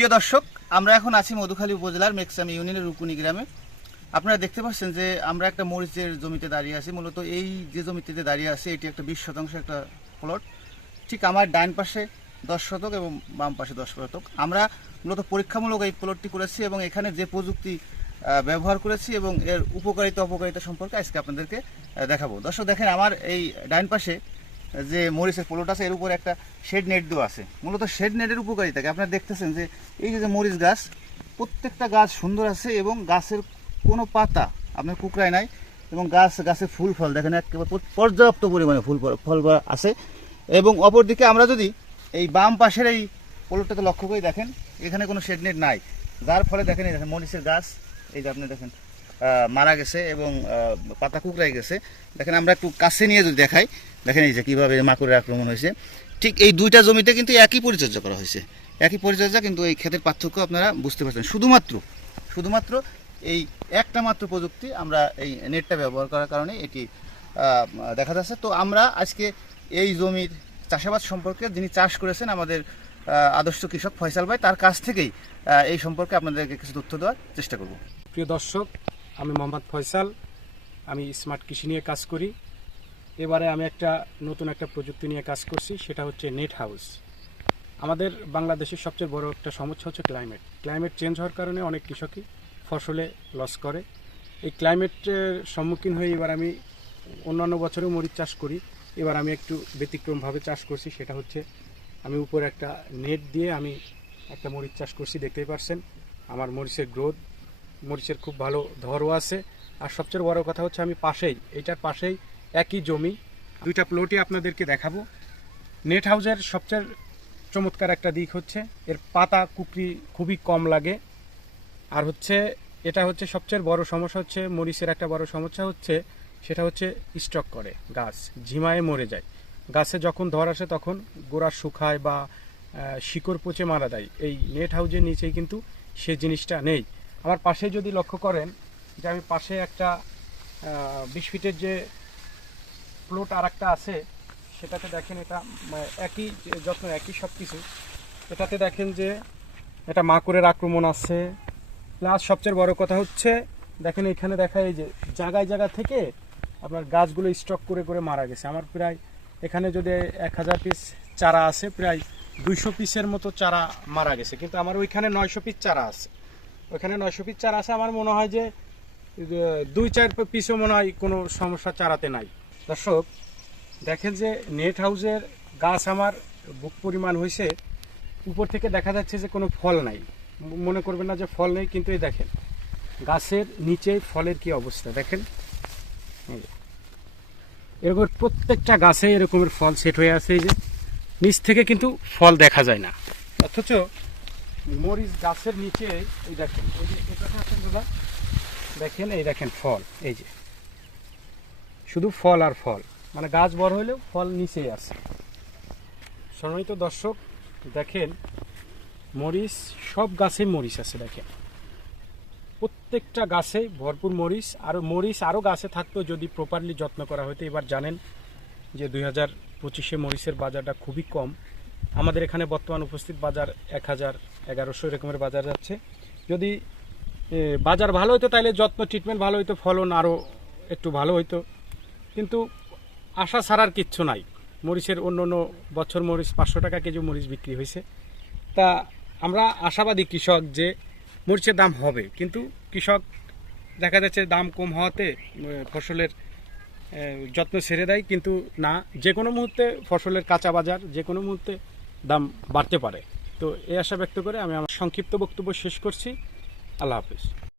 প্রিয় দর্শক, আমরা এখন আছি মধুখালী উপজেলার মেক্সাম ইউনিয়নের রুকুনি গ্রামে। আপনারা দেখতে পাচ্ছেন যে আমরা একটা মরিচের জমিতে দাঁড়িয়ে আছি। মূলত এই যে জমিতে যে দাঁড়িয়ে আছে, এটি একটা বিশ শতাংশ একটা প্লট। ঠিক আমার ডান পাশে দশ শতক এবং বাম পাশে দশ শতক। আমরা মূলত পরীক্ষামূলক এই প্লটটি করেছি এবং এখানে যে প্রযুক্তি ব্যবহার করেছি এবং এর উপকারিতা, অপকারিতা সম্পর্কে আজকে আপনাদেরকে দেখাবো। দর্শক, দেখেন আমার এই ডান পাশে যে মরিচের প্লট আছে, এর উপরে একটা শেড নেট দেওয়া আছে। মূলত শেড নেটের উপকারিতাকে আপনারা দেখতেছেন যে, এই যে মরিচ গাছ, প্রত্যেকটা গাছ সুন্দর আছে এবং গাছের কোনো পাতা আপনার কুকড়ায় নাই এবং গাছ, গাছে ফুল ফল, দেখেন একেবারে পর্যাপ্ত পরিমাণে ফুল ফল- আছে। এবং অপরদিকে আমরা যদি এই বাম পাশের এই পোলটটাকে লক্ষ্য করে, দেখেন এখানে কোনো শেড নেট নাই। যার ফলে দেখেন এই দেখেন মরিচের গাছ, এই যে আপনি দেখেন মারা গেছে এবং পাতা কুকড়াই গেছে। দেখেন, আমরা একটু কাছে নিয়ে যদি দেখাই, দেখেন এই যে কীভাবে মাকুরের আক্রমণ হয়েছে। ঠিক এই দুইটা জমিতে কিন্তু একই পরিচর্যা করা হয়েছে। একই পরিচর্যা, কিন্তু এই ক্ষেতের পার্থক্য আপনারা বুঝতে পারছেন। শুধুমাত্র শুধুমাত্র এই একটা মাত্র প্রযুক্তি আমরা এই নেটটা ব্যবহার করার কারণে এটি দেখা যাচ্ছে। তো আমরা আজকে এই জমির চাষাবাদ সম্পর্কে যিনি চাষ করেছেন আমাদের আদর্শ কৃষক ফয়সাল ভাই, তার কাছ থেকেই এই সম্পর্কে আপনাদেরকে কিছু তথ্য দেওয়ার চেষ্টা করব। প্রিয় দর্শক আমি মোহাম্মদ ফয়সাল, আমি স্মার্ট কৃষি নিয়ে কাজ করি। এবারে আমি একটা নতুন একটা প্রযুক্তি নিয়ে কাজ করছি, সেটা হচ্ছে নেট হাউস। আমাদের বাংলাদেশের সবচেয়ে বড় একটা সমস্যা হচ্ছে ক্লাইমেট। ক্লাইমেট চেঞ্জ হওয়ার কারণে অনেক কৃষকই ফসলে লস করে। এই ক্লাইমেটের সম্মুখীন হয়ে এবার আমি অন্যান্য বছরেও মরিচ চাষ করি। এবার আমি একটু ব্যতিক্রমভাবে চাষ করছি, সেটা হচ্ছে আমি উপরে একটা নেট দিয়ে আমি একটা মরিচ চাষ করছি, দেখতেই পারছেন। আমার মরিচের গ্রোথ মরিচের খুব ভালো ধরও আছে। আর সবচেয়ে বড় কথা হচ্ছে আমি পাশেই, এইটার পাশেই একই জমি। দুইটা প্লটই আপনাদেরকে দেখাবো। নেট হাউসের সবচেয়ে চমৎকার একটা দিক হচ্ছে, এর পাতা কুকরি খুবই কম লাগে। আর হচ্ছে, এটা হচ্ছে সবচেয়ে বড় সমস্যা হচ্ছে, মরিচের একটা বড় সমস্যা হচ্ছে, সেটা হচ্ছে স্টক করে গাছ, ঝিমায়ে মরে যায়। গাছে যখন ধর আসে তখন গোড়া শুকায় বা শিকড় পচে মারা দেয় এই নেট হাউজের নিচেই কিন্তু সে জিনিসটা নেই। আমার পাশে যদি লক্ষ্য করেন যে আমি পাশে একটা বিশ ফিটের যে প্লট আর একটা আছে, সেটাতে দেখেন এটা একই যত্ন, একই সব কিছু এটাতে দেখেন যে এটা মাকড়ের আক্রমণ আছে। প্লাস সবচেয়ে বড় কথা হচ্ছে, দেখেন এখানে দেখা এই যে জায়গায় জায়গা থেকে আপনার গাছগুলো স্টক করে করে মারা গেছে। আমার প্রায় এখানে যদি এক হাজার পিস চারা আছে, প্রায় দুইশো পিসের মতো চারা মারা গেছে। কিন্তু আমার ওইখানে নয়শো পিস চারা আছে। ওইখানে নয়শো পিস চারা আছে। আমার মনে হয় যে দুই, চার পিসও মনে হয় কোনো সমস্যা চারাতে নাই। দর্শক, দেখেন যে নেট হাউসের গাছ আমার বুক পরিমাণ হয়েছে। উপর থেকে দেখা যাচ্ছে যে কোনো ফল নাই। মনে করবেন না যে ফল নেই, কিন্তু এই দেখেন, গাছের নিচে ফলের কি অবস্থা, দেখেন। এরকম প্রত্যেকটা গাছে এরকমের ফল সেট হয়ে আছে। যে, নিচ থেকে কিন্তু ফল দেখা যায় না। অথচ মরিচ গাছের নিচে, এই দেখেন, এই যে দাদা দেখেন, এই দেখেন ফল, এই যে। শুধু ফল আর ফল মানে গাছ বড় হলেও ফল নিচেই আছে। সম্মানিত দর্শক, দেখেন, মরিচ, সব গাছে মরিচ আছে, দেখেন। প্রত্যেকটা গাছে ভরপুর মরিচ, আর মরিচ আরও গাছে থাকতো যদি প্রপারলি যত্ন করা হতো এবার জানেন যে দুই হাজার পঁচিশে মরিচের বাজারটা খুবই কম। আমাদের এখানে বর্তমান উপস্থিত বাজার এক হাজার এগারোশো এরকমের বাজার যাচ্ছে। যদি বাজার ভালো হতো তাহলে যত্ন ট্রিটমেন্ট ভালো হতো ফলন আরও একটু ভালো হতো কিন্তু আশা ছাড়ার কিচ্ছু নাই। মরিচের অন্য অন্য বছর মরিচ পাঁচশো টাকা কেজি মরিচ বিক্রি হয়েছে। তা আমরা আশাবাদী কৃষক যে মরিচের দাম হবে। কিন্তু কৃষক দেখা যাচ্ছে দাম কম হওয়াতে ফসলের যত্ন ছেড়ে দেয়। কিন্তু না, যে কোনো মুহূর্তে ফসলের কাঁচা বাজার, যে কোনো মুহূর্তে দাম বাড়তে পারে। তো এই আশা ব্যক্ত করে আমি আমার সংক্ষিপ্ত বক্তব্য শেষ করছি। আল্লাহ হাফিজ।